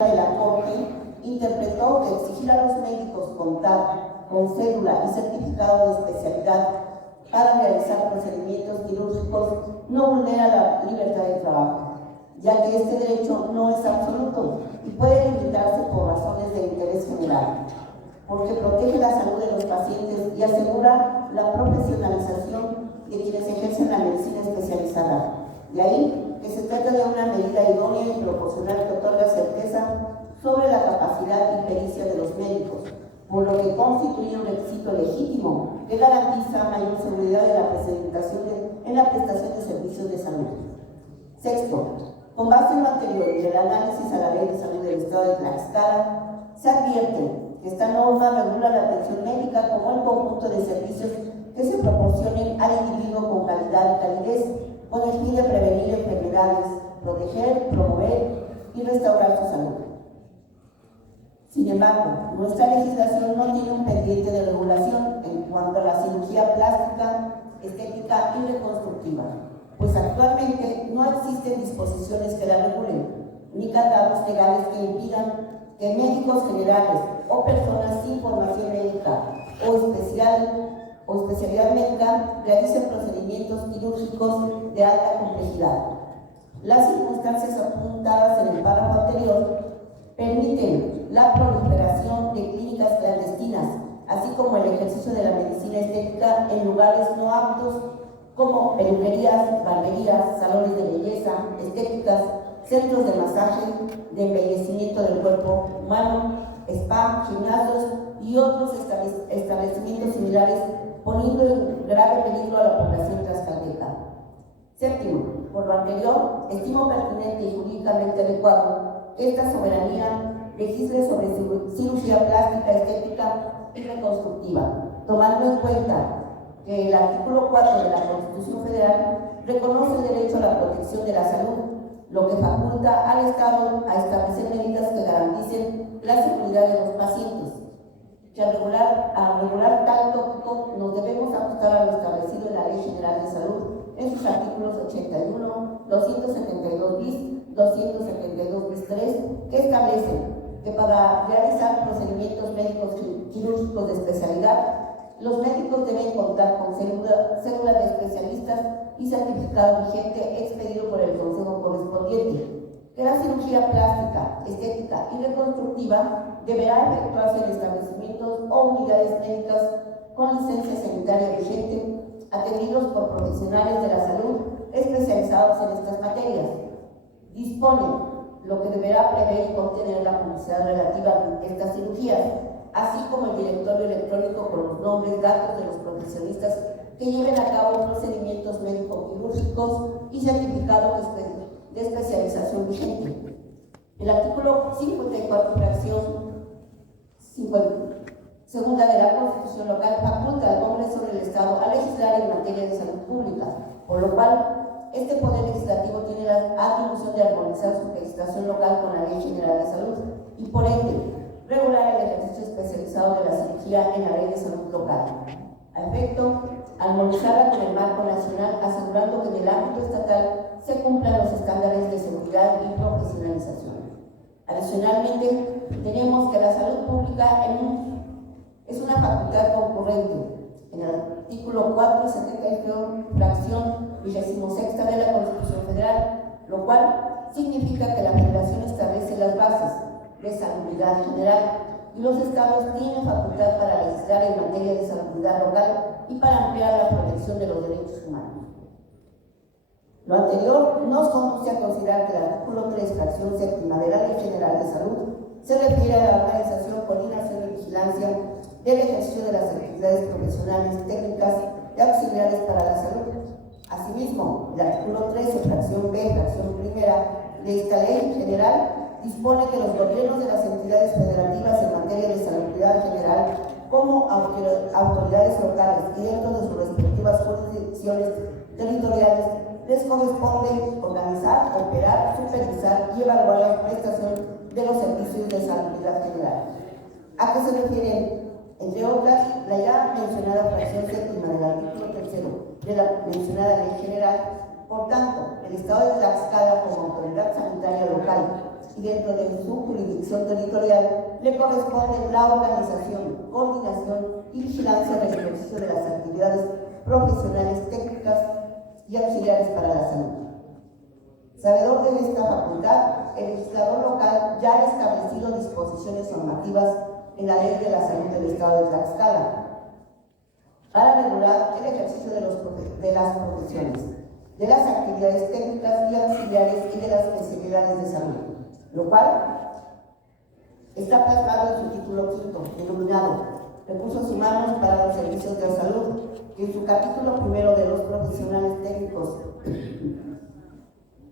de la Corte interpretó que exigir a los médicos contar con cédula y certificado de especialidad para realizar procedimientos quirúrgicos no vulnera la libertad de trabajo, ya que este derecho no es absoluto y puede limitarse por razones de interés general, porque protege la salud de los pacientes y asegura la profesionalización de quienes ejercen la medicina especializada. De ahí que se trata de una medida idónea y proporcional que otorga certeza sobre la capacidad y pericia de los médicos, por lo que constituye un requisito legítimo que garantiza mayor seguridad en la prestación de servicios de salud. Sexto, con base en lo anterior y del análisis a la Ley de Salud del Estado de Tlaxcala, se advierte que esta norma regula la atención médica como el conjunto de servicios que se proporcionen al individuo con calidad y calidez, con el fin de prevenir enfermedades, proteger, promover y restaurar su salud. Sin embargo, nuestra legislación no tiene un pendiente de regulación en cuanto a la cirugía plástica, estética y reconstructiva, pues actualmente no existen disposiciones que la regulen, ni candados legales que impidan que médicos generales o personas sin formación médica o especialidad médica realicen procedimientos quirúrgicos de alta complejidad. Las circunstancias apuntadas en el párrafo anterior permiten la proliferación de clínicas clandestinas, así como el ejercicio de la medicina estética en lugares no aptos como peluquerías, barberías, salones de belleza, estéticas, centros de masaje, de embellecimiento del cuerpo humano, spa, gimnasios y otros establecimientos similares, poniendo en grave peligro a la población tlaxcalteca. Séptimo, por lo anterior, estimo pertinente y jurídicamente adecuado que esta soberanía legisle sobre cirugía plástica, estética y reconstructiva, tomando en cuenta que el artículo 4 de la Constitución Federal reconoce el derecho a la protección de la salud, lo que faculta al Estado a establecer medidas que garanticen la seguridad de los pacientes. Que al regular tal tópico nos debemos ajustar a lo establecido en la Ley General de Salud en sus artículos 81, 272 bis, 272 bis 3, que establecen que para realizar procedimientos médicos quirúrgicos de especialidad, los médicos deben contar con cédula de especialistas y certificado vigente expedido por el consejo correspondiente, que la cirugía plástica, estética y reconstructiva deberá efectuarse en establecimientos o unidades médicas con licencia sanitaria vigente, atendidos por profesionales de la salud especializados en estas materias. Dispone lo que deberá prever y contener la publicidad relativa a estas cirugías, así como el directorio electrónico con los nombres, datos de los profesionistas que lleven a cabo procedimientos médico-quirúrgicos y certificado de especialización vigente. El artículo 54, fracción 50, segunda de la Constitución local faculta al Congreso del Estado a legislar en materia de salud pública, por lo cual este Poder Legislativo tiene la atribución de armonizar su legislación local con la Ley General de Salud y, por ende, regular el ejercicio especializado de la cirugía en la Ley de Salud local. A efecto, armonizarla con el marco nacional, asegurando que en el ámbito estatal se cumplan los estándares de seguridad y profesionalización. Adicionalmente, tenemos que la salud pública es una facultad concurrente en el artículo 472, fracción 26 de la Constitución Federal, lo cual significa que la Federación establece las bases de salubridad general y los estados tienen facultad para legislar en materia de salubridad local y para ampliar la protección de los derechos humanos. Lo anterior nos conduce a considerar que el artículo 3, fracción 7 de la Ley General de Salud se refiere a la organización, coordinación y vigilancia del ejercicio de las actividades profesionales, técnicas y auxiliares para la salud. Asimismo, el artículo 13, fracción B, fracción primera de esta ley general dispone que los gobiernos de las entidades federativas en materia de salubridad general, como autoridades locales y dentro de sus respectivas jurisdicciones territoriales, les corresponde organizar, operar, supervisar y evaluar la prestación de los servicios de salubridad general. ¿A qué se refieren? Entre otras, la ya mencionada fracción séptima del artículo 3 de la mencionada ley general. Por tanto, el Estado de Tlaxcala, como autoridad sanitaria local y dentro de su jurisdicción territorial le corresponde la organización, coordinación y vigilancia del ejercicio de las actividades profesionales, técnicas y auxiliares para la salud. Sabedor de esta facultad, el legislador local ya ha establecido disposiciones normativas en la Ley de la Salud del Estado de Tlaxcala para regular el ejercicio de las profesiones, de las actividades técnicas y auxiliares y de las especialidades de salud, lo cual está plasmado en su título quinto, denominado Recursos Humanos para los Servicios de Salud, y en su capítulo primero de los profesionales técnicos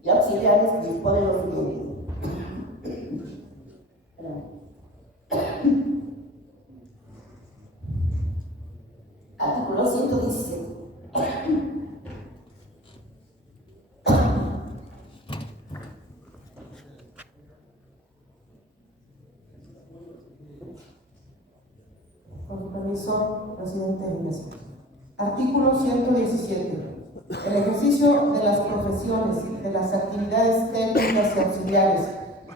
y auxiliares dispone lo siguiente. Artículo 117. Con su permiso, presidente Inés. Artículo 117. El ejercicio de las profesiones, de las actividades técnicas y auxiliares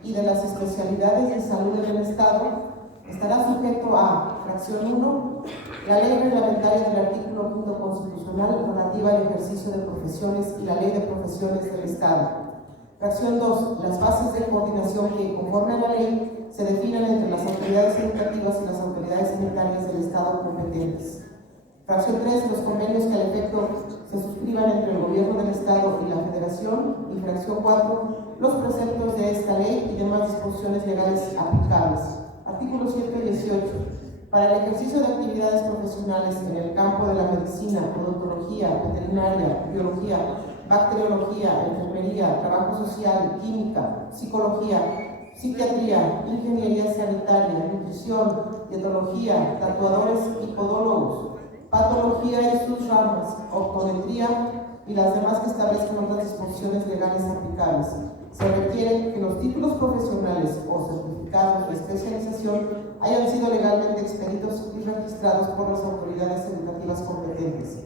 y de las especialidades de salud en el Estado estará sujeto a, fracción 1, la ley reglamentaria del artículo 5 constitucional relativa al ejercicio de profesiones y la ley de profesiones del Estado. Fracción 2, las bases de coordinación que, conforme a la ley, se definan entre las autoridades educativas y las autoridades sanitarias del Estado competentes. Fracción 3, los convenios que al efecto se suscriban entre el Gobierno del Estado y la Federación. Y fracción 4, los preceptos de esta ley y demás disposiciones legales aplicables. Artículo 118. Para el ejercicio de actividades profesionales en el campo de la medicina, odontología, veterinaria, biología, bacteriología, enfermería, trabajo social, química, psicología, psiquiatría, ingeniería sanitaria, nutrición, dietología, tatuadores y podólogos, patología y sus ramas, optometría y las demás que establezcan otras disposiciones legales aplicables. Se requiere que los títulos profesionales o certificados de especialización hayan sido legalmente expedidos y registrados por las autoridades educativas competentes.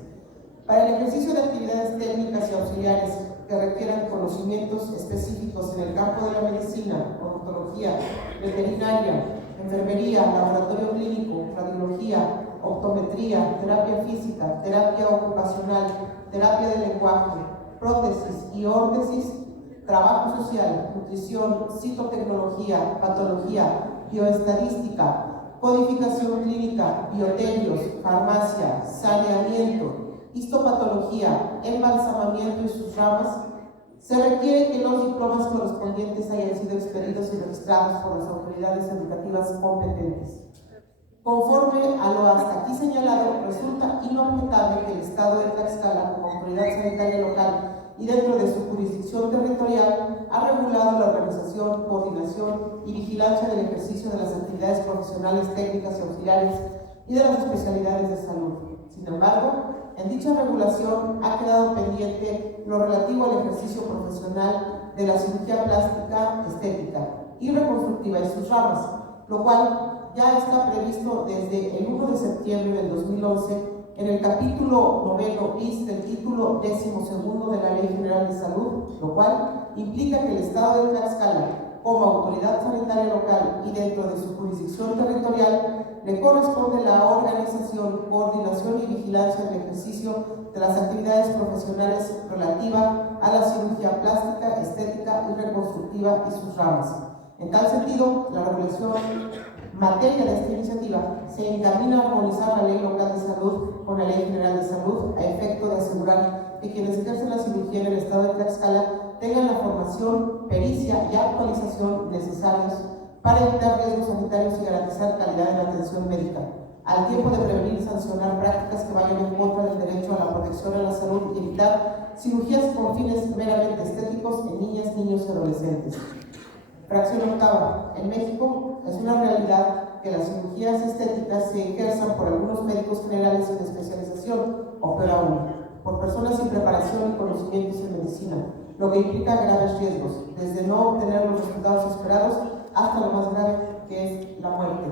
Para el ejercicio de actividades técnicas y auxiliares que requieran conocimientos específicos en el campo de la medicina, odontología, veterinaria, enfermería, laboratorio clínico, radiología, optometría, terapia física, terapia ocupacional, terapia de lenguaje, prótesis y órtesis, trabajo social, nutrición, citotecnología, patología, bioestadística, codificación clínica, bioterios, farmacia, saneamiento, histopatología, embalsamamiento y sus ramas, se requiere que los diplomas correspondientes hayan sido expedidos y registrados por las autoridades educativas competentes. Conforme a lo hasta aquí señalado, resulta inobjetable que el Estado de Tlaxcala, como autoridad sanitaria local y dentro de su jurisdicción territorial, ha regulado la organización, coordinación y vigilancia del ejercicio de las actividades profesionales, técnicas y auxiliares y de las especialidades de salud. Sin embargo, en dicha regulación ha quedado pendiente lo relativo al ejercicio profesional de la cirugía plástica, estética y reconstructiva en sus ramas, lo cual ya está previsto desde el 1 de septiembre del 2011 en el capítulo 9 bis del título 12º de la Ley General de Salud, lo cual implica que el Estado de Tlaxcala, como autoridad sanitaria local y dentro de su jurisdicción territorial, le corresponde la organización, coordinación y vigilancia del ejercicio de las actividades profesionales relativa a la cirugía plástica, estética y reconstructiva y sus ramas. En tal sentido, la regulación materia de esta iniciativa se encamina a armonizar la Ley Local de Salud con la Ley General de Salud a efecto de asegurar que quienes ejercen la cirugía en el Estado de Tlaxcala tengan la formación, pericia y actualización necesarios para evitar riesgos sanitarios y garantizar calidad en la atención médica, al tiempo de prevenir y sancionar prácticas que vayan en contra del derecho a la protección a la salud y evitar cirugías con fines meramente estéticos en niñas, niños y adolescentes. Fracción octava. En México es una realidad que las cirugías estéticas se ejerzan por algunos médicos generales sin especialización, o peor aún, por personas sin preparación y conocimientos en medicina, lo que implica graves riesgos, desde no obtener los resultados esperados hasta lo más grave, que es la muerte.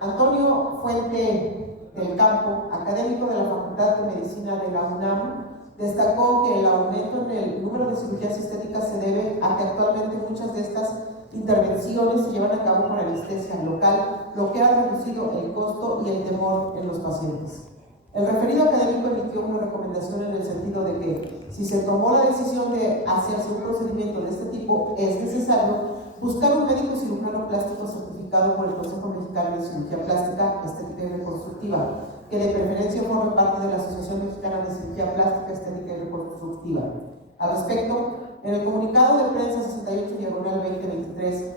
Antonio Fuente del Campo, académico de la Facultad de Medicina de la UNAM, Destacó que el aumento en el número de cirugías estéticas se debe a que actualmente muchas de estas intervenciones se llevan a cabo con anestesia local, lo que ha reducido el costo y el temor en los pacientes. El referido académico emitió una recomendación en el sentido de que si se tomó la decisión de hacerse un procedimiento de este tipo, es necesario buscar un médico cirujano plástico certificado por el Consejo Mexicano de Cirugía Plástica, Estética y Reconstructiva, que de preferencia forme parte de la Asociación Mexicana de Cirugía Plástica, Estética y Reconstructiva. Al respecto, en el comunicado de prensa 68/2023,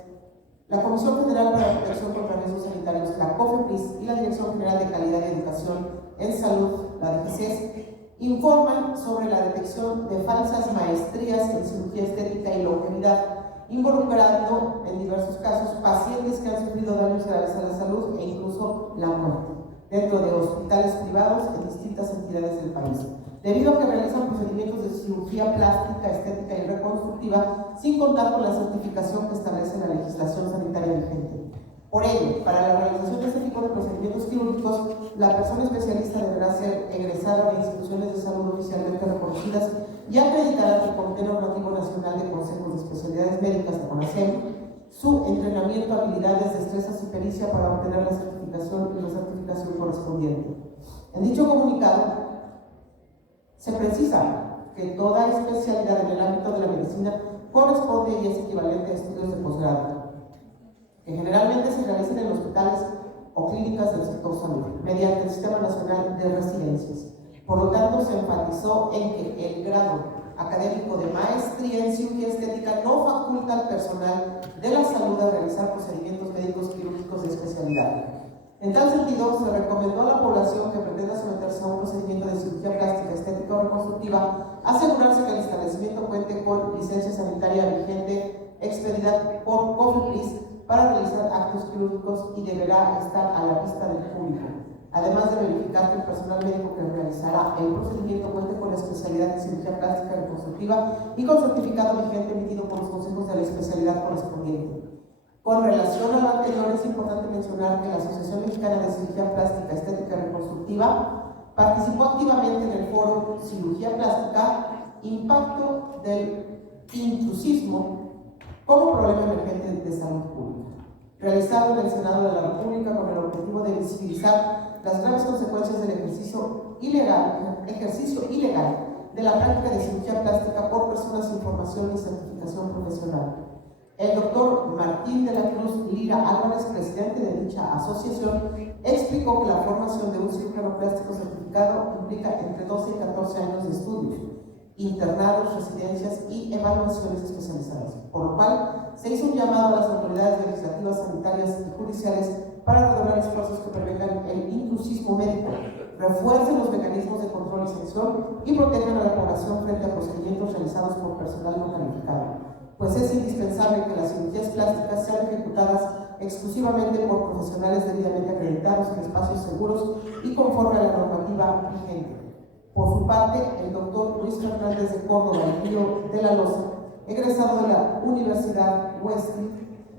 la Comisión Federal para la Protección contra Riesgos Sanitarios, la COFEPRIS y la Dirección General de Calidad y Educación en Salud, la DGCES, informan sobre la detección de falsas maestrías en cirugía estética y longevidad, involucrando en diversos casos pacientes que han sufrido daños graves a la salud e incluso la muerte, dentro de hospitales privados en distintas entidades del país, debido a que realizan procedimientos de cirugía plástica, estética y reconstructiva sin contar con la certificación que establece la legislación sanitaria vigente. Por ello, para la realización de este tipo de procedimientos quirúrgicos, la persona especialista deberá ser egresada de instituciones de salud oficialmente reconocidas y acreditada ante el Comité Normativo Nacional de Consejos de Especialidades Médicas de CONASEM, su entrenamiento, habilidades, destrezas y pericia para obtener la certificación y la certificación correspondiente. En dicho comunicado, se precisa que toda especialidad en el ámbito de la medicina corresponde y es equivalente a estudios de posgrado, que generalmente se realizan en hospitales o clínicas del sector salud, mediante el Sistema Nacional de Residencias. Por lo tanto, se enfatizó en que el grado académico de maestría en cirugía estética no faculta al personal de la salud a realizar procedimientos médicos quirúrgicos de especialidad. En tal sentido, se recomendó a la población que pretenda someterse a un procedimiento de cirugía plástica, estética o reconstructiva asegurarse que el establecimiento cuente con licencia sanitaria vigente expedida por COFEPRIS para realizar actos quirúrgicos y deberá estar a la vista del público, además de verificar que el personal médico que realizará el procedimiento cuente con la especialidad de cirugía plástica reconstructiva y con certificado vigente emitido por los consejos de la especialidad correspondiente. Con relación a lo anterior, es importante mencionar que la Asociación Mexicana de Cirugía Plástica, Estética y Reconstructiva participó activamente en el foro Cirugía Plástica, Impacto del Intrusismo como problema emergente de salud pública, realizado en el Senado de la República con el objetivo de visibilizar las graves consecuencias del ejercicio ilegal de la práctica de cirugía plástica por personas sin formación y certificación profesional. El doctor Martín de la Cruz Lira Álvarez, presidente de dicha asociación, explicó que la formación de un cirujano plástico certificado implica entre 12 y 14 años de estudios, internados, residencias y evaluaciones especializadas, por lo cual se hizo un llamado a las autoridades legislativas, sanitarias y judiciales para redoblar esfuerzos que prevengan el intrusismo médico, refuercen los mecanismos de control y sanción y protejan a la población frente a procedimientos realizados por personal no calificado, pues es indispensable que las cirugías plásticas sean ejecutadas exclusivamente por profesionales debidamente acreditados en espacios seguros y conforme a la normativa vigente. Por su parte, el doctor Luis Fernández de Córdoba y Río de la Loza, egresado de la Universidad Wesley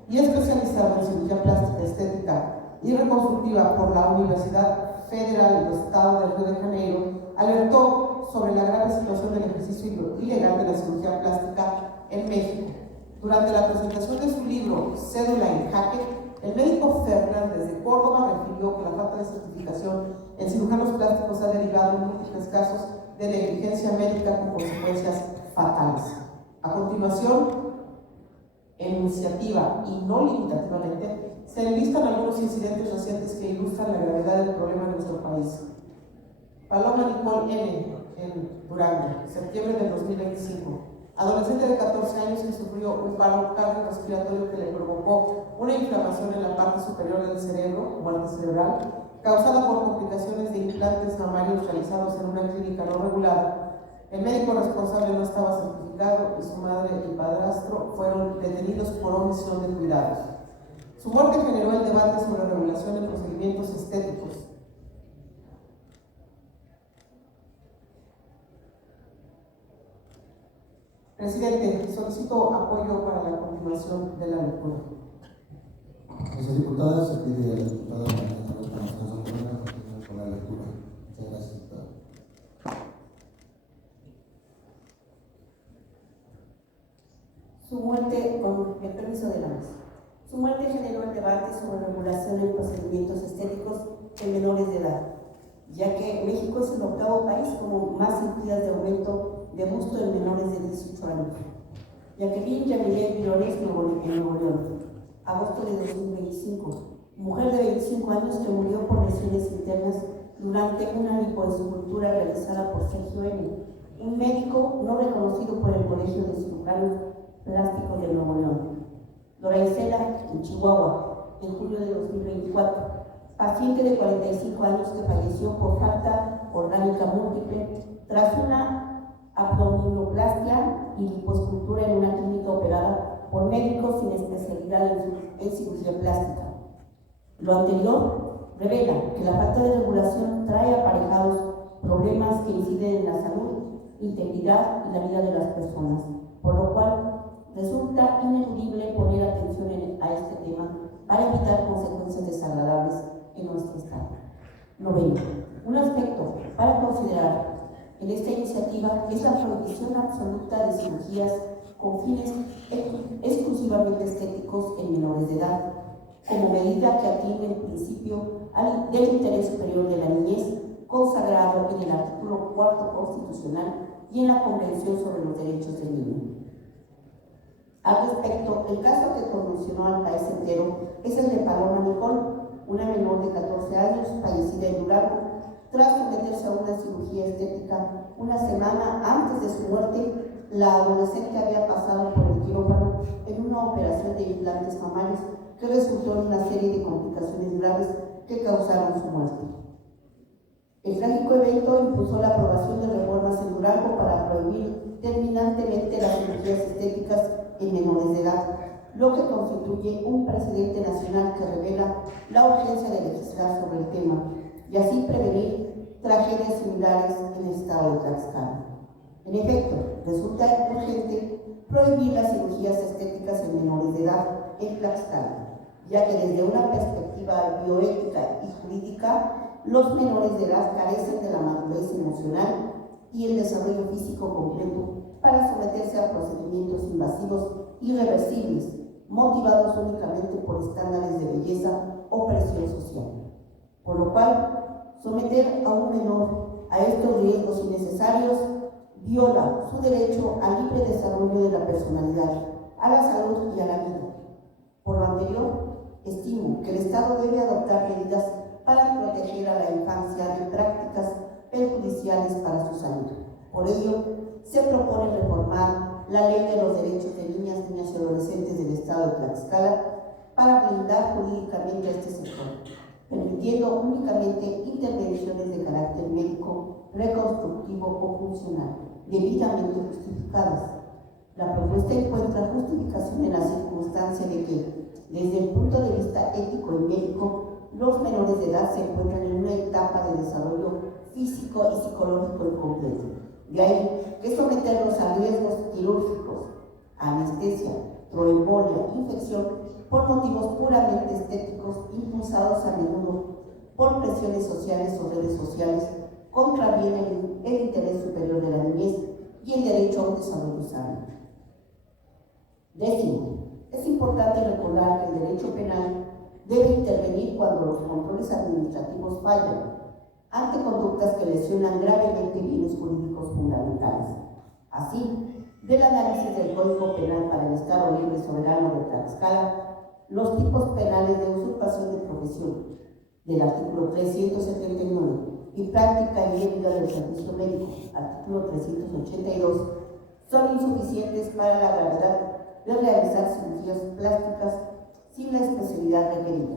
y especializado en cirugía plástica, estética y reconstructiva por la Universidad Federal del Estado de Río de Janeiro, alertó sobre la grave situación del ejercicio ilegal de la cirugía plástica en México. Durante la presentación de su libro Cédula en Jaque, el médico Fernández de Córdoba refirió que la falta de certificación en cirujanos plásticos ha derivado en múltiples casos de negligencia médica con consecuencias fatales. A continuación, en iniciativa y no limitativamente, se enlistan algunos incidentes recientes que ilustran la gravedad del problema en nuestro país. Paloma Nicole N. en Durango, septiembre del 2025. Adolescente de 14 años que sufrió un paro cardiorrespiratorio que le provocó una inflamación en la parte superior del cerebro, muerte cerebral, causada por complicaciones de implantes mamarios realizados en una clínica no regulada. El médico responsable no estaba certificado y su madre y padrastro fueron detenidos por omisión de cuidados. Su muerte generó el debate sobre regulación de procedimientos estéticos. Presidente, solicito apoyo para la continuación de la lectura. Gracias, diputada. Se pide a la diputada María con la lectura. Muchas gracias, diputada. con el permiso de la mesa. Su muerte generó el debate sobre regulación en procedimientos estéticos en menores de edad, ya que México es el octavo país con más sentidas de aumento de gusto en menores de 18 años. Jacqueline Yamilé Vilores, Nuevo León, agosto de 2025. Mujer de 25 años que murió por lesiones internas durante una lipoescultura realizada por Sergio N., un médico no reconocido por el Colegio de Cirujanos Plásticos de Nuevo León. Dora Isela, en Chihuahua, en julio de 2024, paciente de 45 años que falleció por falta orgánica múltiple tras una abdominoplastia y lipoescultura en una clínica operada por médicos sin especialidad en cirugía plástica. Lo anterior revela que la falta de regulación trae aparejados problemas que inciden en la salud, integridad y la vida de las personas, por lo cual resulta ineludible poner atención a este tema para evitar consecuencias desagradables en nuestro Estado. Noveno, un aspecto para considerar en esta iniciativa es la prohibición absoluta de cirugías con fines exclusivamente estéticos en menores de edad, como medida que atiende el principio del interés superior de la niñez, consagrado en el artículo 4 constitucional y en la Convención sobre los Derechos del Niño. Al respecto, el caso que conmocionó al país entero es el de Paloma Nicole, una menor de 14 años, fallecida en Durango, tras someterse a una cirugía estética una semana antes de su muerte. La adolescente había pasado por el quirófano en una operación de implantes mamarios que resultó en una serie de complicaciones graves que causaron su muerte. El trágico evento impulsó la aprobación de reformas en Durango para prohibir terminantemente las cirugías estéticas en menores de edad, lo que constituye un precedente nacional que revela la urgencia de legislar sobre el tema y así prevenir tragedias similares en el estado de Tlaxcala. En efecto, resulta urgente prohibir las cirugías estéticas en menores de edad en Tlaxcala, ya que desde una perspectiva bioética y jurídica, los menores de edad carecen de la madurez emocional y el desarrollo físico completo para someterse a procedimientos invasivos irreversibles, motivados únicamente por estándares de belleza o presión social. Por lo cual, someter a un menor a estos riesgos innecesarios viola su derecho al libre desarrollo de la personalidad, a la salud y a la vida. Por lo anterior, estimo que el Estado debe adoptar medidas para proteger a la infancia de prácticas perjudiciales para su salud. Por ello, se propone reformar la Ley de los Derechos de Niñas, Niños y Adolescentes del Estado de Tlaxcala para blindar jurídicamente a este sector, permitiendo únicamente intervenciones de carácter médico, reconstructivo o funcional, debidamente justificadas. La propuesta encuentra justificación en la circunstancia de que, desde el punto de vista ético y médico, los menores de edad se encuentran en una etapa de desarrollo físico y psicológico incompleto. De ahí que someterlos a riesgos quirúrgicos, anestesia, tromboembolia, infección, por motivos puramente estéticos, impulsados a menudo por presiones sociales o redes sociales, contravienen el interés superior de la niñez y el derecho a un desarrollo sano. Décimo, es importante recordar que el derecho penal debe intervenir cuando los controles administrativos fallan ante conductas que lesionan gravemente bienes jurídicos fundamentales. Así, del análisis del Código Penal para el Estado Libre y Soberano de Tlaxcala, los tipos penales de usurpación de profesión del artículo 379 y práctica indebida del servicio médico, artículo 382, son insuficientes para la gravedad de realizar cirugías plásticas sin la especialidad requerida.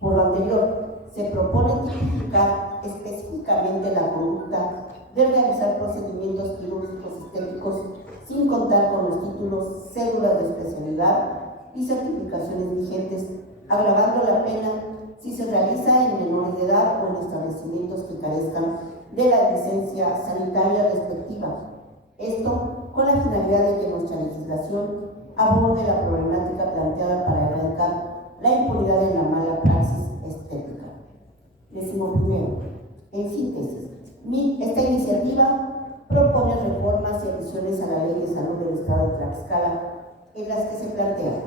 Por lo anterior, se propone tipificar específicamente la conducta de realizar procedimientos quirúrgicos estéticos sin contar con los títulos, cédulas de especialidad y certificaciones vigentes, agravando la pena si se realiza en menores de edad o en establecimientos que carezcan de la licencia sanitaria respectiva. Esto con la finalidad de que nuestra legislación aborde la problemática planteada para erradicar la impunidad en la mala praxis estética. 11. En síntesis, esta iniciativa propone reformas y adiciones a la Ley de Salud del Estado de Tlaxcala en las que se plantea.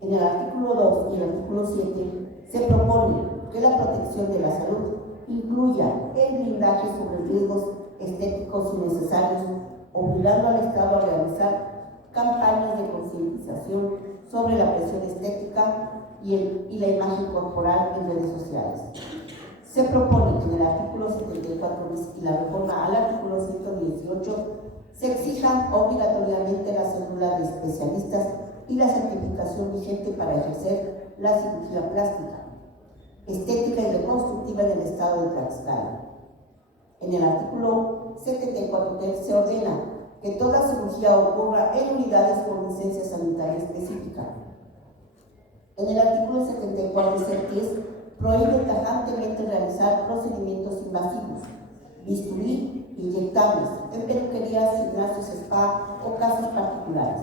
En el artículo 2 y el artículo 7 se propone que la protección de la salud incluya el blindaje sobre riesgos estéticos innecesarios, obligando al Estado a realizar campañas de concientización sobre la presión estética y la imagen corporal en redes sociales. Se propone que en el artículo 74 bis y la reforma al artículo 118 se exijan obligatoriamente la cédula de especialistas y la certificación vigente para ejercer la cirugía plástica, estética y reconstructiva en el estado de Tlaxcala. En el artículo 74 se ordena que toda cirugía ocurra en unidades con licencia sanitaria específica. En el artículo 74 prohíbe tajantemente realizar procedimientos invasivos, bisturí, inyectables, en peluquerías, gimnasios, spa o casas particulares.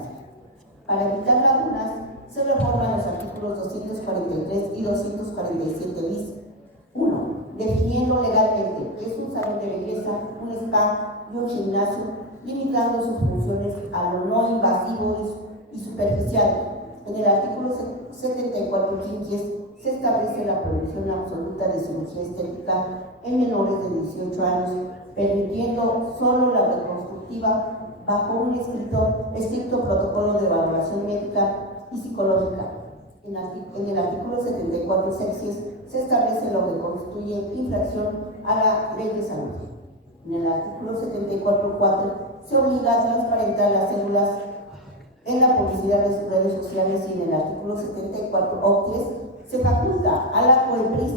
Para evitar lagunas, se reforman los artículos 243 y 247 bis. 1. Definiendo legalmente qué es un salón de belleza, un spa y un gimnasio, limitando sus funciones a lo no invasivo y superficial. En el artículo 74 quinquies se establece la prohibición absoluta de cirugía estética en menores de 18 años, permitiendo solo la reconstructiva bajo un estricto protocolo de valoración médica y psicológica. En el artículo 74 sexies se establece lo que constituye infracción a la ley de salud. En el artículo 74.4 se obliga a transparentar las cédulas en la publicidad de sus redes sociales y en el artículo 74 octies se faculta a la COEPRIS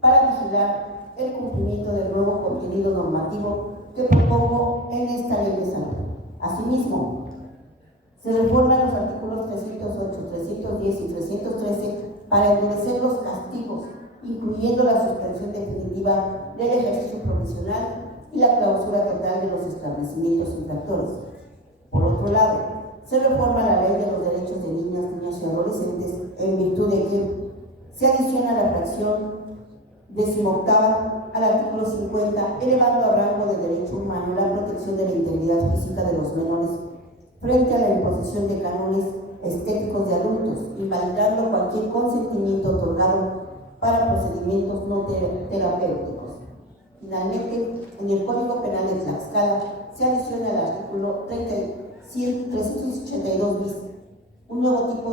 para vigilar el cumplimiento del nuevo contenido normativo que propongo en esta ley de salud. Asimismo, se reforman los artículos 308, 310 y 313 para endurecer los castigos, incluyendo la suspensión definitiva del ejercicio profesional y la clausura total de los establecimientos infractores. Por otro lado, se reforma la ley de los derechos de niñas, niños y adolescentes en virtud de que se adiciona la fracción 18ª al artículo 50, elevando a rango de derecho humano la protección de la integridad física de los menores frente a la imposición de cánones estéticos de adultos, invalidando cualquier consentimiento otorgado para procedimientos no terapéuticos. Finalmente, en el Código Penal de Tlaxcala se adiciona el artículo 382 bis, un nuevo tipo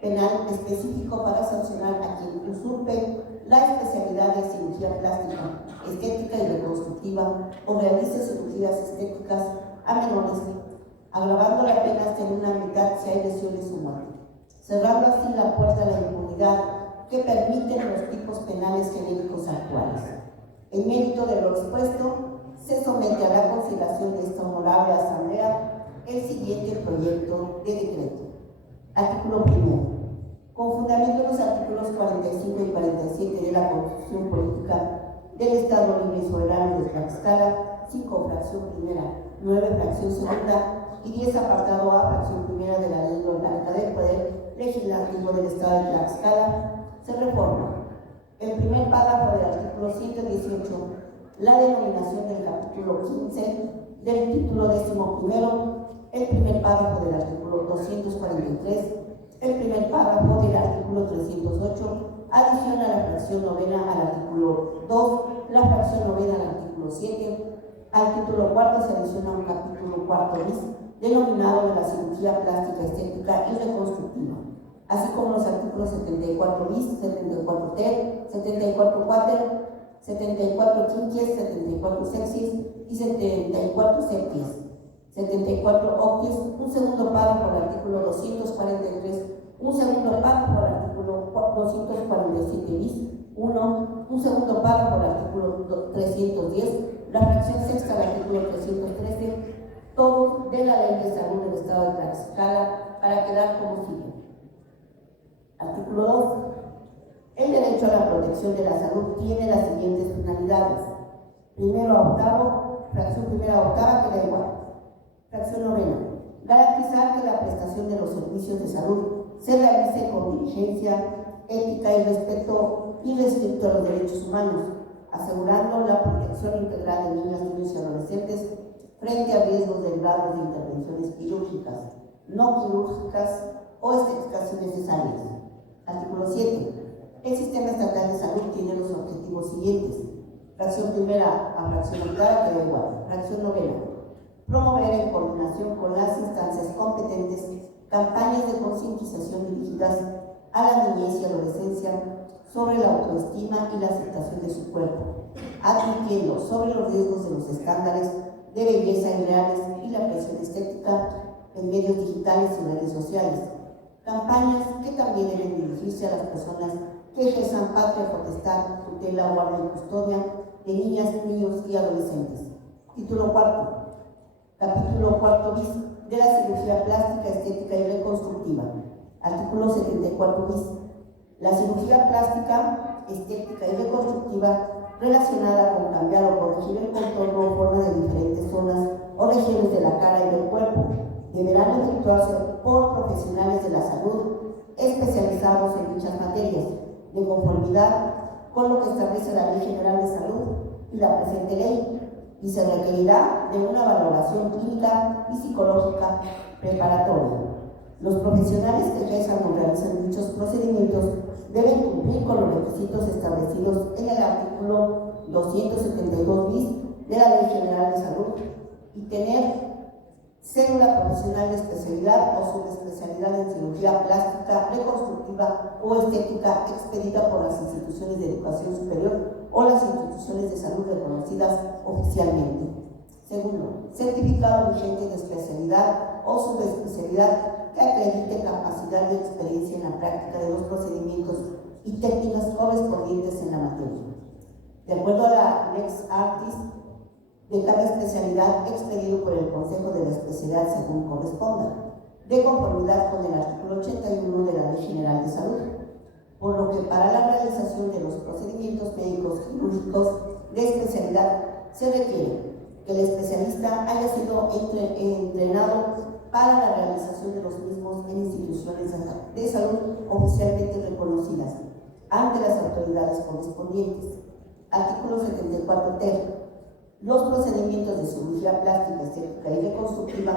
penal específico para sancionar a quien usurpe la especialidad de cirugía plástica, estética y reconstructiva o realice cirugías estéticas a menores, agravando la pena hasta en una mitad si hay lesiones o muerte, cerrando así la puerta a la impunidad que permiten los tipos penales genéricos actuales. En mérito de lo expuesto, se somete a la consideración de esta honorable asamblea el siguiente proyecto de decreto. Artículo 1. Con fundamento en los artículos 45 y 47 de la Constitución Política del Estado Libre y Soberano de Tlaxcala, 5 fracción primera, 9 fracción segunda y 10 apartado A fracción primera de la Ley Orgánica del Poder Legislativo del Estado de Tlaxcala, se reforma el primer párrafo del artículo 118, la denominación del capítulo 15 del título 11º, el primer párrafo del artículo 243, el primer párrafo del artículo 308, adiciona la fracción novena al artículo 2, la fracción novena al artículo 7, al título cuarto se adiciona un capítulo cuarto bis, denominado de la cirugía plástica, estética y reconstructiva, así como los artículos 74 bis, 74 ter, 74 quater, 74 quinquies, 74 sexies y 74 septies. 74 octies, un segundo párrafo al artículo 243, un segundo párrafo al artículo 247 bis, 1, un segundo párrafo al artículo 310, la fracción sexta al artículo 313, todo de la Ley de Salud del Estado de Tlaxcala para quedar como sigue. Artículo 2. El derecho a la protección de la salud tiene las siguientes finalidades. Primero a octavo, fracción primera a octava queda igual. Fracción novena. Garantizar que la prestación de los servicios de salud se realice con diligencia, ética y respeto irrestricto a los derechos humanos, asegurando la protección integral de niñas, niños y adolescentes frente a riesgos derivados de intervenciones quirúrgicas. no quirúrgicas o estéticas innecesarias. Artículo 7. El Sistema Estatal de Salud tiene los objetivos siguientes. Fracción primera, a fracción octava queda igual. Fracción novena. Promover en coordinación con las instancias competentes campañas de concientización dirigidas a la niñez y adolescencia sobre la autoestima y la aceptación de su cuerpo, advirtiendo sobre los riesgos de los estándares de belleza irreales y la presión estética en medios digitales y redes sociales. Campañas que también deben dirigirse a las personas que ejerzan patria, potestad, tutela, guardia y custodia de niñas, niños y adolescentes. Título cuarto. Capítulo cuarto bis de la cirugía plástica, estética y reconstructiva. Artículo 74 bis. La cirugía plástica, estética y reconstructiva relacionada con cambiar o corregir el contorno o forma de diferentes zonas o regiones de la cara y del cuerpo deberán efectuarse por profesionales de la salud especializados en dichas materias, de conformidad con lo que establece la Ley General de Salud y la presente ley, y se requerirá de una valoración clínica y psicológica preparatoria. Los profesionales que ejerzan o realizan dichos procedimientos deben cumplir con los requisitos establecidos en el artículo 272 bis de la Ley General de Salud y tener cédula profesional de especialidad o subespecialidad en cirugía plástica, reconstructiva o estética expedida por las instituciones de educación superior o las instituciones de salud reconocidas oficialmente. Segundo, certificado vigente de especialidad o subespecialidad que acredite capacidad y experiencia en la práctica de los procedimientos y técnicas correspondientes en la materia. De acuerdo a la Lex Artis, de cada especialidad expedido por el Consejo de la Especialidad según corresponda, de conformidad con el artículo 81 de la Ley General de Salud, por lo que para la realización de los procedimientos médicos quirúrgicos de especialidad se requiere que el especialista haya sido entrenado para la realización de los mismos en instituciones de salud oficialmente reconocidas ante las autoridades correspondientes. Artículo 74 ter. Los procedimientos de cirugía plástica, estética y reconstructiva,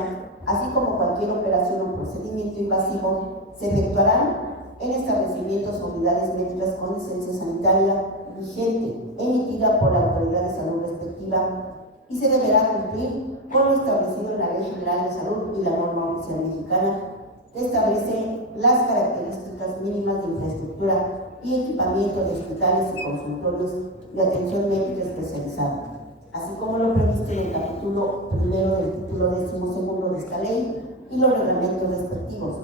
así como cualquier operación o procedimiento invasivo, se efectuarán en establecimientos o unidades médicas con licencia sanitaria vigente, emitida por la autoridad de salud respectiva, y se deberá cumplir con lo establecido en la Ley General de Salud y la norma oficial mexicana, que establece las características mínimas de infraestructura y equipamiento de hospitales y consultorios de atención médica especializada, así como lo previsto en el capítulo primero del título 12º de esta ley y los reglamentos respectivos.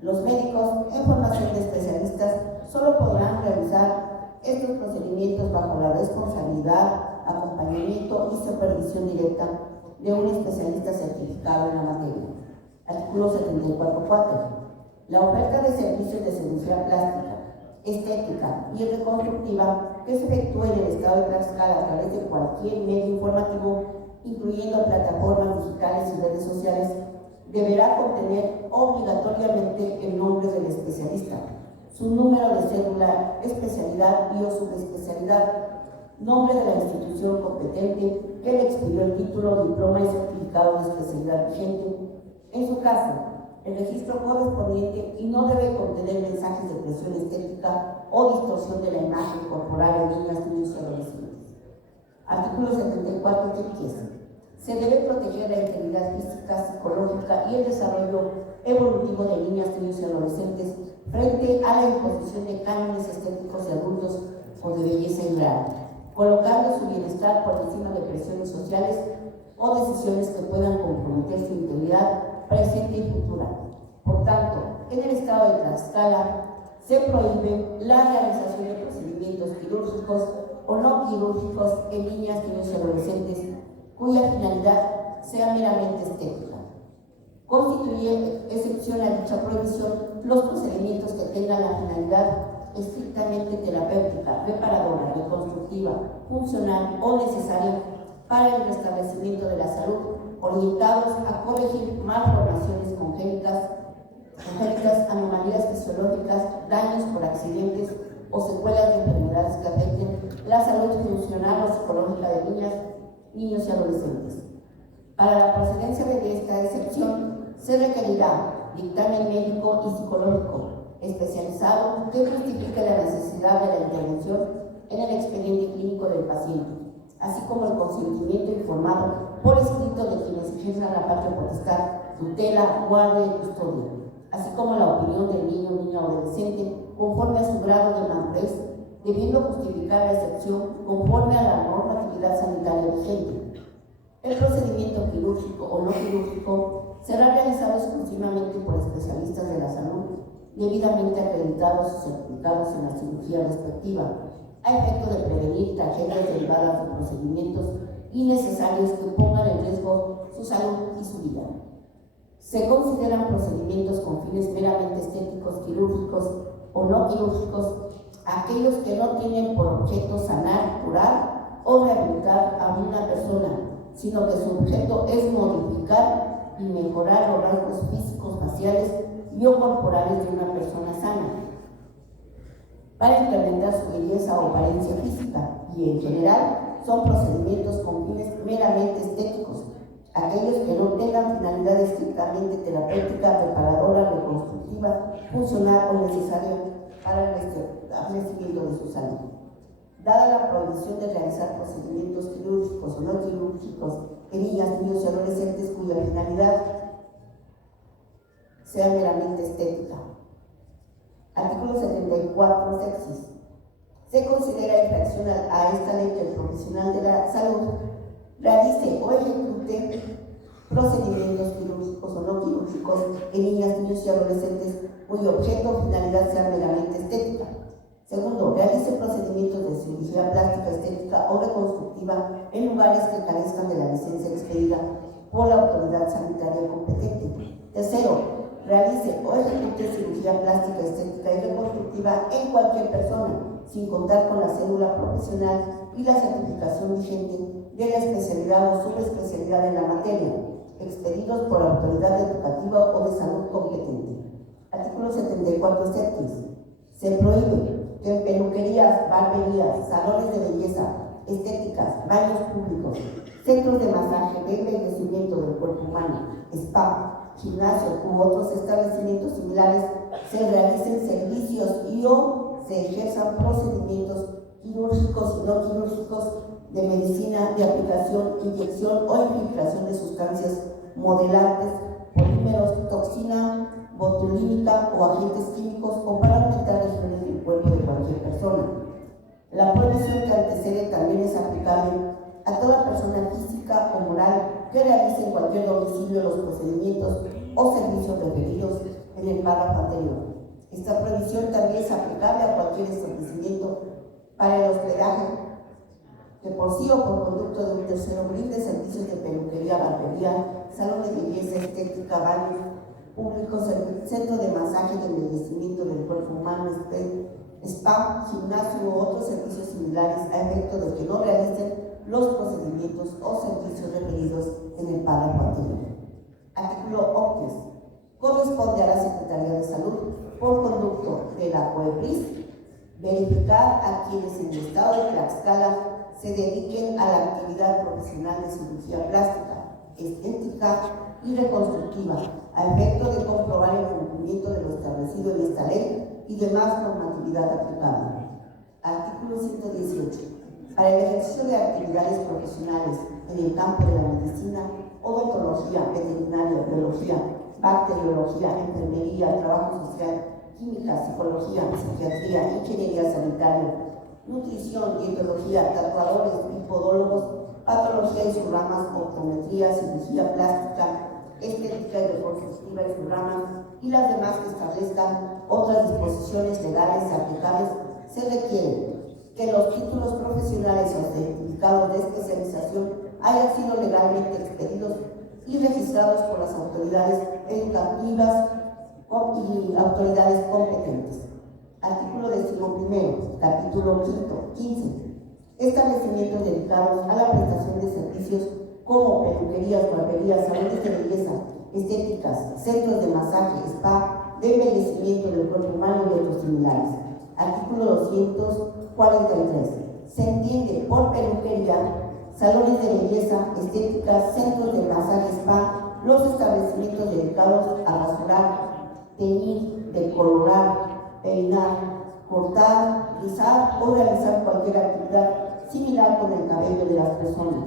Los médicos en formación de especialistas solo podrán realizar estos procedimientos bajo la responsabilidad, acompañamiento y supervisión directa de un especialista certificado en la materia. Artículo 74.4. La oferta de servicios de cirugía plástica, estética y reconstructiva que se efectúe en el Estado de Tlaxcala a través de cualquier medio informativo, incluyendo plataformas digitales y redes sociales, deberá contener obligatoriamente el nombre del especialista, su número de cédula, especialidad y o subespecialidad, nombre de la institución competente que le expidió el título, diploma y certificado de especialidad vigente, en su caso, el registro correspondiente, y no debe contener mensajes de presión estética o distorsión de la imagen corporal de niñas, niños y adolescentes. Artículo 74 que empieza. Se debe proteger la integridad física, psicológica y el desarrollo evolutivo de niñas, niños y adolescentes frente a la imposición de cánones estéticos de adultos o de belleza irreal, colocando su bienestar por encima de presiones sociales o decisiones que puedan comprometer su integridad presente y futura. Por tanto, en el Estado de Tlaxcala se prohíbe la realización de procedimientos quirúrgicos o no quirúrgicos en niñas, niños y adolescentes cuya finalidad sea meramente estética. Constituye excepción a dicha prohibición los procedimientos que tengan la finalidad estrictamente terapéutica, reparadora, reconstructiva, funcional o necesaria para el restablecimiento de la salud, orientados a corregir malformaciones congénitas, anomalías fisiológicas, daños por accidentes o secuelas de enfermedades que afecten la salud funcional o psicológica de niñas, niños y adolescentes. Para la procedencia de esta excepción, se requerirá dictamen médico y psicológico especializado que justifique la necesidad de la intervención en el expediente clínico del paciente, así como el consentimiento informado por escrito de quienes ejerzan la patria potestad, tutela, guardia y custodia, así como la opinión del niño, niña o adolescente conforme a su grado de madurez, debiendo justificar la excepción conforme a la normatividad sanitaria vigente. El procedimiento quirúrgico o no quirúrgico será realizado exclusivamente por especialistas de la salud, debidamente acreditados y certificados en la cirugía respectiva, a efecto de prevenir tragedias derivadas de procedimientos innecesarios que pongan en riesgo su salud y su vida. Se consideran procedimientos con fines meramente estéticos, quirúrgicos o no quirúrgicos aquellos que no tienen por objeto sanar, curar o rehabilitar a una persona, sino que su objeto es modificar y mejorar los rasgos físicos, faciales y o corporales de una persona sana, para incrementar su belleza o apariencia física, y en general son procedimientos con fines meramente estéticos, aquellos que no tengan finalidad estrictamente terapéutica, reparadora, reconstructiva, funcional o necesaria para el restablecimiento de su salud. Dada la prohibición de realizar procedimientos quirúrgicos o no quirúrgicos en niñas, niños y adolescentes cuya finalidad sea meramente estética. Artículo 74, sexis. Se considera infracción a esta ley que el profesional de la salud realice o ejecute procedimientos quirúrgicos o no quirúrgicos en niñas, niños y adolescentes cuyo objeto o finalidad sea meramente estética. Segundo, realice procedimientos de cirugía plástica, estética o reconstructiva en lugares que carezcan de la licencia expedida por la autoridad sanitaria competente. Tercero, realice o ejecute cirugía plástica, estética y reconstructiva en cualquier persona, sin contar con la cédula profesional y la certificación vigente de la especialidad o subespecialidad en la materia, expedidos por la autoridad educativa o de salud competente. Artículo 74, septis. Se prohíbe que en peluquerías, barberías, salones de belleza, estéticas, baños públicos, centros de masaje, de envejecimiento del cuerpo humano, spa, gimnasio u otros establecimientos similares se realicen servicios y o se ejerzan procedimientos quirúrgicos y no quirúrgicos de medicina de aplicación, inyección o infiltración de sustancias modelantes, polímeros, toxina botulínica o agentes químicos o para aumentar regiones del cuerpo de cualquier persona. La prohibición que antecede también es aplicable a toda persona física o moral que realice en cualquier domicilio los procedimientos o servicios referidos en el párrafo anterior. Esta prohibición también es aplicable a cualquier establecimiento para el hospedaje que por sí o por conducto de un tercero brinde servicios de peluquería, barbería, salón de belleza, estética, baños públicos, centro de masaje, de envejecimiento del cuerpo humano, spa, gimnasio u otros servicios similares a efecto de que no realicen los procedimientos o servicios referidos en el párrafo anterior. Artículo 11. Corresponde a la Secretaría de Salud, por conducto de la COEPRIS, verificar a quienes en el estado de Tlaxcala se dediquen a la actividad profesional de cirugía plástica, estética y reconstructiva, a efecto de comprobar el cumplimiento de lo establecido en esta ley y demás normatividad aplicable. Artículo 118. Para el ejercicio de actividades profesionales en el campo de la medicina, odontología, veterinaria, biología, bacteriología, enfermería, trabajo social, química, psicología, psiquiatría, ingeniería sanitaria, nutrición, dietología, tatuadores y podólogos, patología y sus ramas, optometría, cirugía plástica, estética y reconstructiva y sus ramas, y las demás que establezcan otras disposiciones legales y aplicables, se requiere que los títulos profesionales o certificados de especialización hayan sido legalmente expedidos y registrados por las autoridades educativas y autoridades competentes. Artículo 11, capítulo 15. Establecimientos dedicados a la prestación de servicios como peluquerías, barberías, salones de belleza, estéticas, centros de masaje, spa, de envejecimiento del cuerpo humano y otros similares. Artículo 243. Se entiende por peluquería salones de belleza, estéticas, centros de masaje, spa, los establecimientos dedicados a rasurar, teñir, decolorar, peinar, cortar, rizar o realizar cualquier actividad similar con el cabello de las personas.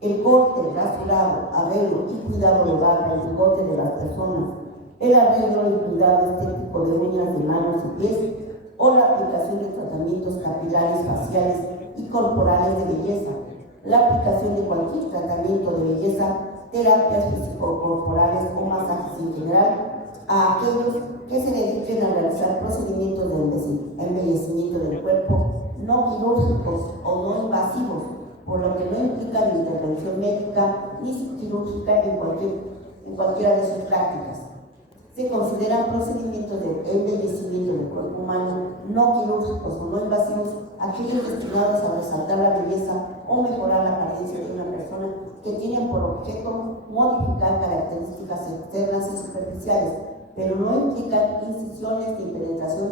El corte, rasurado, arreglo y cuidado de barba y bigote de las personas, el arreglo y cuidado estético de uñas de manos y pies, o la aplicación de tratamientos capilares, faciales y corporales de belleza, la aplicación de cualquier tratamiento de belleza, terapias físico-corporales o masajes en general, a aquellos que se dediquen a realizar procedimientos de embellecimiento del cuerpo no quirúrgicos o no invasivos, por lo que no implican intervención médica ni quirúrgica en cualquiera de sus prácticas. Se consideran procedimientos de embellecimiento del cuerpo humano no quirúrgicos o no invasivos aquellos destinados a resaltar la belleza o mejorar la apariencia de una persona que tienen por objeto modificar características externas y superficiales, pero no implican incisiones ni penetración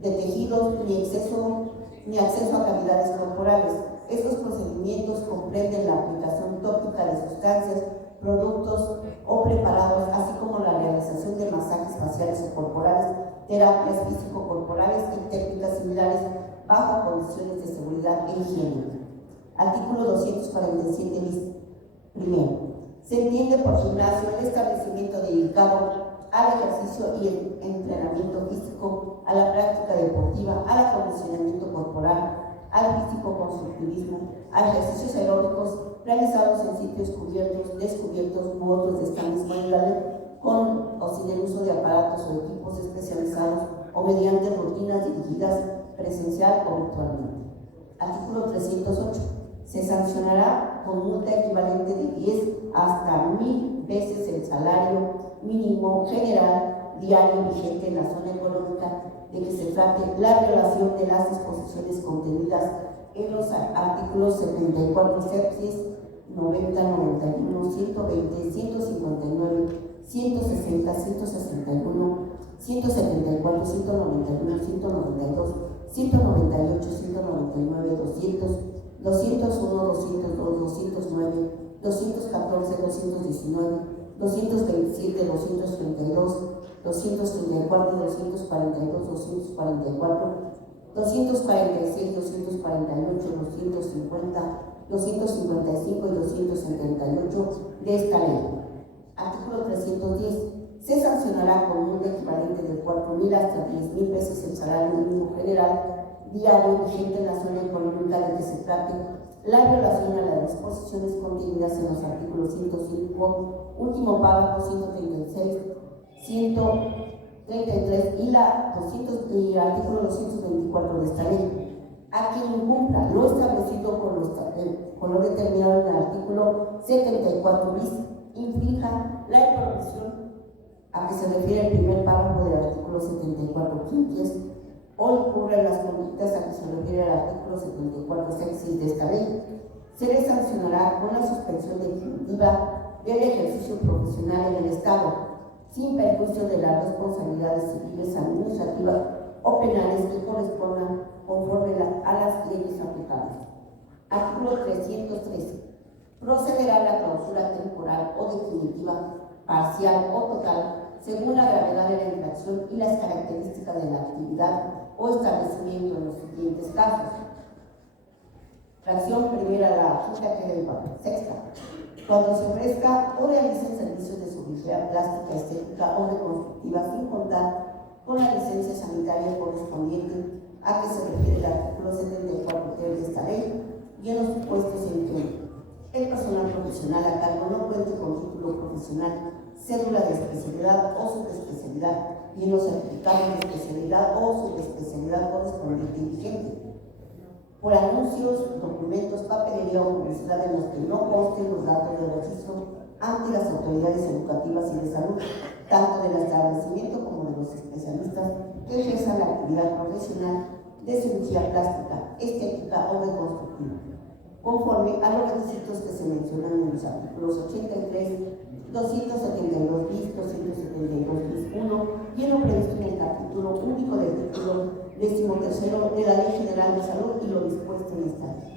de tejidos ni acceso a cavidades corporales. Estos procedimientos comprenden la aplicación tópica de sustancias, productos o preparados, así como la realización de masajes faciales o corporales, terapias físico-corporales y técnicas similares bajo condiciones de seguridad e higiene. Artículo 247 bis. Primero, se entiende por gimnasio el establecimiento dedicado al ejercicio y el entrenamiento físico, a la práctica deportiva, al acondicionamiento corporal, al físico-constructivismo, a ejercicios aeróbicos realizados en sitios cubiertos, descubiertos u otros de esta misma índole, con o sin el uso de aparatos o equipos especializados o mediante rutinas dirigidas presencial o virtualmente. Artículo 308. Se sancionará con multa equivalente de 10 hasta 1000 veces el salario mínimo general diario vigente en la zona económica de que se trate la violación de las disposiciones contenidas en los artículos 74 sepsis, 90, 91, 120, 159, 160, 161, 174, 191, 192, 198, 199, 200, 201, 202, 209, 214, 219, 227, 232, 234, 242, 244, 246, 248, 250, 255 y 278 de esta ley. Artículo 310. Se sancionará con multa equivalente de 4.000 hasta 10.000 veces el salario mínimo general diario vigente en la zona económica de que se trate la violación a las disposiciones contenidas en los artículos 105, último párrafo, 136, 133 y artículo 224 de esta ley. A quien incumpla lo establecido con lo determinado en el artículo 74 bis, infrinja la prohibición a que se refiere el primer párrafo del artículo 74 quinquies o incurre en las conductas a que se refiere el artículo 74 sexis de esta ley. Se le sancionará con la suspensión definitiva del ejercicio profesional en el Estado, sin perjuicio de las responsabilidades civiles, administrativas o penales que correspondan conforme a las leyes aplicables. Artículo 313. Procederá la clausura temporal o definitiva, parcial o total, según la gravedad de la infracción y las características de la actividad o establecimiento en los siguientes casos. Fracción primera, la quinta queda igual. Sexta, cuando se ofrezca o realicen servicios de cirugía plástica, estética o reconstructiva sin contar con la licencia sanitaria correspondiente a que se refiere el artículo 74 de esta ley, y en los supuestos en que el personal profesional a cargo no cuente con título profesional, cédula de especialidad o subespecialidad, y en los certificados de especialidad o subespecialidad correspondiente y vigente. Por anuncios, documentos, papelería o publicidad en los que no consten los datos de registro ante las autoridades educativas y de salud, tanto del establecimiento como de los especialistas que ejerzan la actividad profesional de cirugía plástica, estética o reconstructiva, conforme a los requisitos que se mencionan en los artículos 83, 272 bis, 272 bis 1 y en lo previsto en el capítulo único del título 13º de la Ley General de Salud y lo dispuesto en esta ley.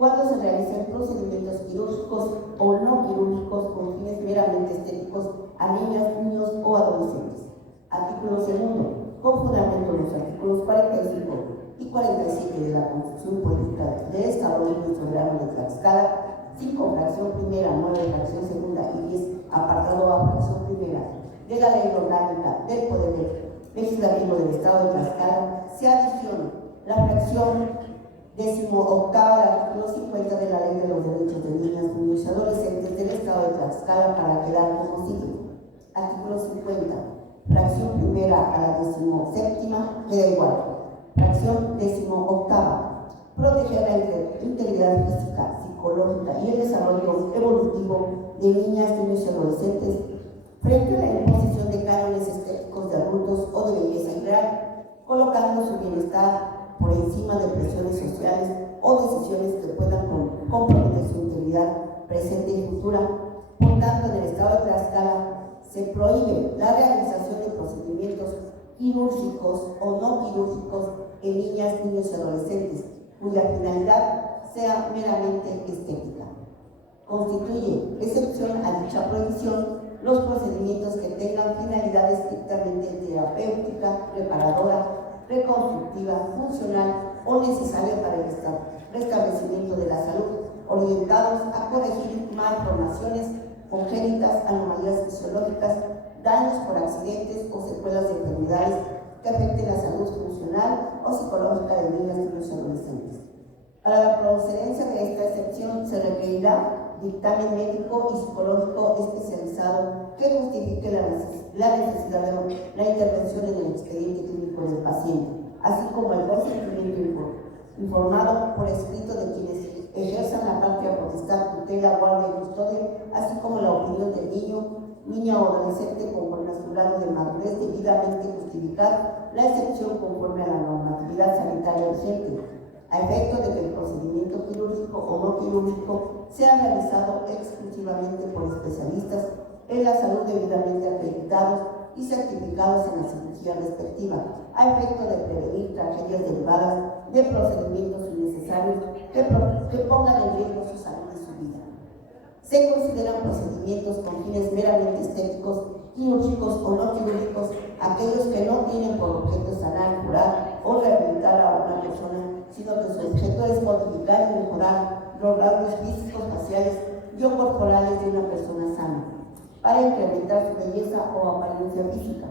cuando se realicen procedimientos quirúrgicos o no quirúrgicos con fines meramente estéticos a niñas, niños o adolescentes. Artículo segundo, con fundamento en los artículos 45 y 47 de la Constitución Política del Estado Libre y Soberano de Tlaxcala, 5, fracción primera, 9, fracción segunda y 10, apartado A, fracción primera, de la Ley Orgánica del Poder Legislativo del Estado de Tlaxcala, se adiciona la fracción 18ª del artículo 50 de la Ley de los Derechos de Niñas, Niños y Adolescentes del Estado de Tlaxcala para quedar como sigue. Artículo 50, fracción primera a la 17ª, queda igual. Fracción 18ª, proteger la integridad física, psicológica y el desarrollo evolutivo de niñas, niños y adolescentes frente a la imposición de cánones estéticos de adultos o de belleza ideal, colocando su bienestar por encima de presiones sociales o decisiones que puedan comprometer su integridad presente y futura. Por tanto, en el Estado de Tlaxcala se prohíbe la realización de procedimientos quirúrgicos o no quirúrgicos en niñas, niños y adolescentes, cuya finalidad sea meramente estética. Constituye excepción a dicha prohibición los procedimientos que tengan finalidad estrictamente terapéutica, reparadora, reconstructiva, funcional o necesaria para el restablecimiento de la salud, orientados a corregir malformaciones congénitas, anomalías fisiológicas, daños por accidentes o secuelas de enfermedades que afecten la salud funcional o psicológica de niñas, niños y adolescentes. Para la procedencia de esta excepción se requerirá dictamen médico y psicológico especializado que justifique la necesidad de la intervención en el expediente clínico del paciente, así como el consentimiento informado por escrito de quienes ejerzan la patria potestad, tutela, guardia y custodia, así como la opinión del niño, niña o adolescente conforme a su grado de madurez, debidamente justificar la excepción conforme a la normatividad sanitaria vigente, a efecto de que el procedimiento quirúrgico o no quirúrgico sea realizado exclusivamente por especialistas en la salud debidamente acreditados y certificados en la cirugía respectiva, a efecto de prevenir tragedias derivadas de procedimientos innecesarios que pongan en riesgo su salud y su vida. Se consideran procedimientos con fines meramente estéticos, quirúrgicos o no quirúrgicos aquellos que no tienen por objeto sanar, curar o rehabilitar a una persona, sino que su objeto es modificar y mejorar los rasgos físicos, faciales y o corporales de una persona sana, para incrementar su belleza o apariencia física.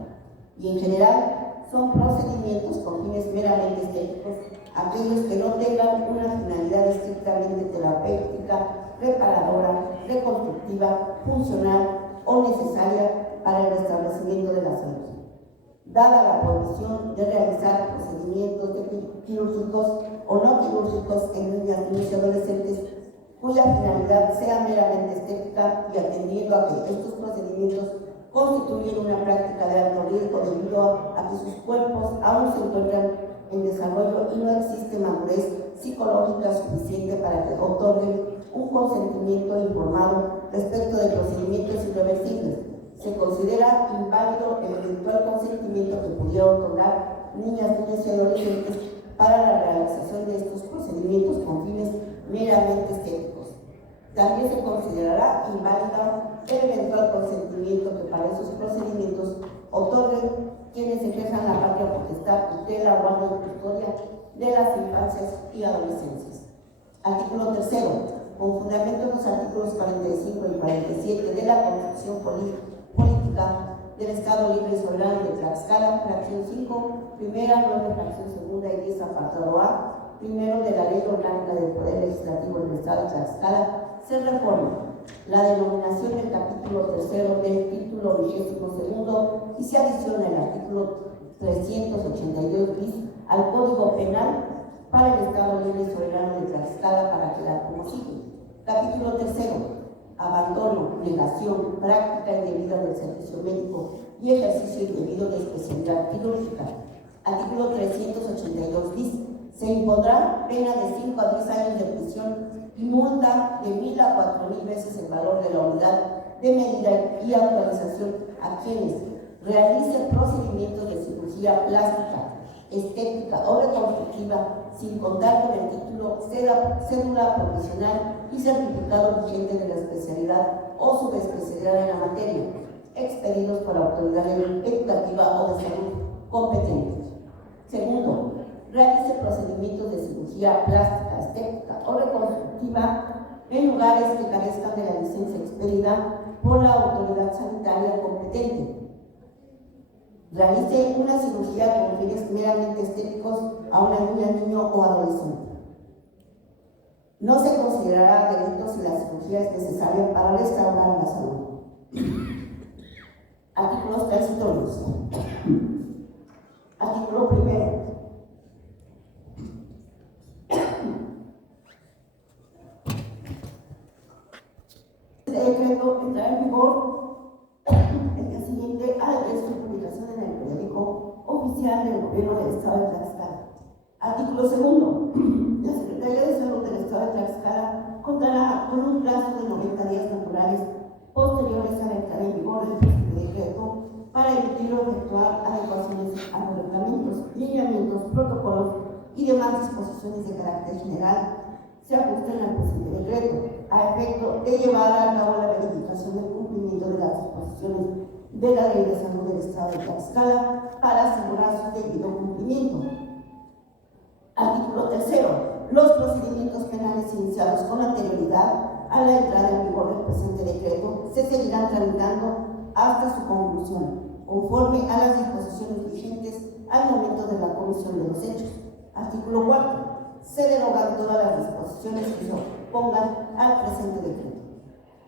Y en general son procedimientos con fines meramente estéticos aquellos que no tengan una finalidad estrictamente terapéutica, reparadora, reconstructiva, funcional o necesaria para el restablecimiento de la salud. Dada la prohibición de realizar procedimientos quirúrgicos o no quirúrgicos en niñas, niños y adolescentes cuya finalidad sea meramente estética y atendiendo a que estos procedimientos constituyen una práctica de alto riesgo debido a que sus cuerpos aún se encuentran en desarrollo y no existe madurez psicológica suficiente para que otorguen un consentimiento informado respecto de procedimientos irreversibles. Se considera inválido el eventual consentimiento que pudiera otorgar niñas, niños y adolescentes para la realización de estos procedimientos con fines meramente estéticos. También se considerará inválida el eventual consentimiento que para esos procedimientos otorguen quienes ejerzan la patria potestad, tutela, guardia y custodia de las infancias y adolescencias. Artículo 3. Con fundamento en los artículos 45 y 47 de la Constitución Política del Estado Libre y Soberano de Tlaxcala, fracción 5, primera, 9, fracción segunda y 10, apartado A, primero de la Ley Orgánica del Poder Legislativo del Estado de Tlaxcala, se reforma la denominación del capítulo 3 del título 22 y se adiciona el artículo 382 bis al Código Penal para el Estado Libre y Soberano de Tlaxcala para quedar como sigue. Capítulo 3. Abandono, negación, práctica indebida del servicio médico y ejercicio indebido de especialidad quirúrgica. Artículo 382 bis. Se impondrá pena de 5 a 10 años de prisión y multa de 1,000 a 4,000 veces el valor de la unidad de medida y autorización a quienes realicen procedimientos de cirugía plástica, estética o reconstructiva, sin contar con el título, cédula profesional y certificado vigente de la especialidad o subespecialidad en la materia, expedidos por la autoridad educativa o de salud competente. Segundo, realice procedimientos de cirugía plástica, estética o reconstructiva en lugares que carezcan de la licencia expedida por la autoridad sanitaria competente. Realice una cirugía con fines meramente estéticos a una niña, niño o adolescente. No se considerará delito si la cirugía es necesaria para restaurar la salud. Artículos transitorios. Artículo primero. Este decreto entrará en vigor el día siguiente a la de su publicación en el periódico oficial del Gobierno del Estado de Tlaxcala. Artículo segundo. La Secretaría de Salud del Estado de Tlaxcala contará con un plazo de 90 días naturales posteriores a la entrada en vigor del presente decreto para emitir o efectuar adecuaciones a los reglamentos, lineamientos, protocolos y demás disposiciones de carácter general se ajusten al presente decreto, a efecto de llevar a cabo la verificación del cumplimiento de las disposiciones de la Ley de Salud del Estado de Tlaxcala para asegurar su debido cumplimiento. Artículo tercero. Los procedimientos penales iniciados con anterioridad a la entrada en vigor del presente decreto se seguirán tramitando hasta su conclusión, conforme a las disposiciones vigentes al momento de la comisión de los hechos. Artículo 4. Se derogan todas las disposiciones que se opongan al presente decreto.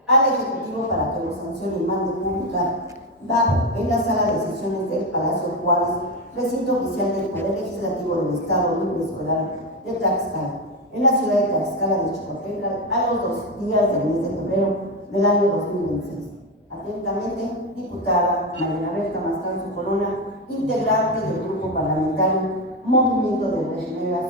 Al Ejecutivo para que lo sancione y mande publicar, dado en la sala de sesiones del Palacio Juárez, recinto oficial del Poder Legislativo del Estado Libre Escolar de Tlaxcala, en la ciudad de Tlaxcala de Chicotenca, a los 2 días del mes de febrero del año 2026. Atentamente, diputada Mariana Berta Mastanzo Corona, integrante del Grupo Parlamentario Movimiento de Regeneración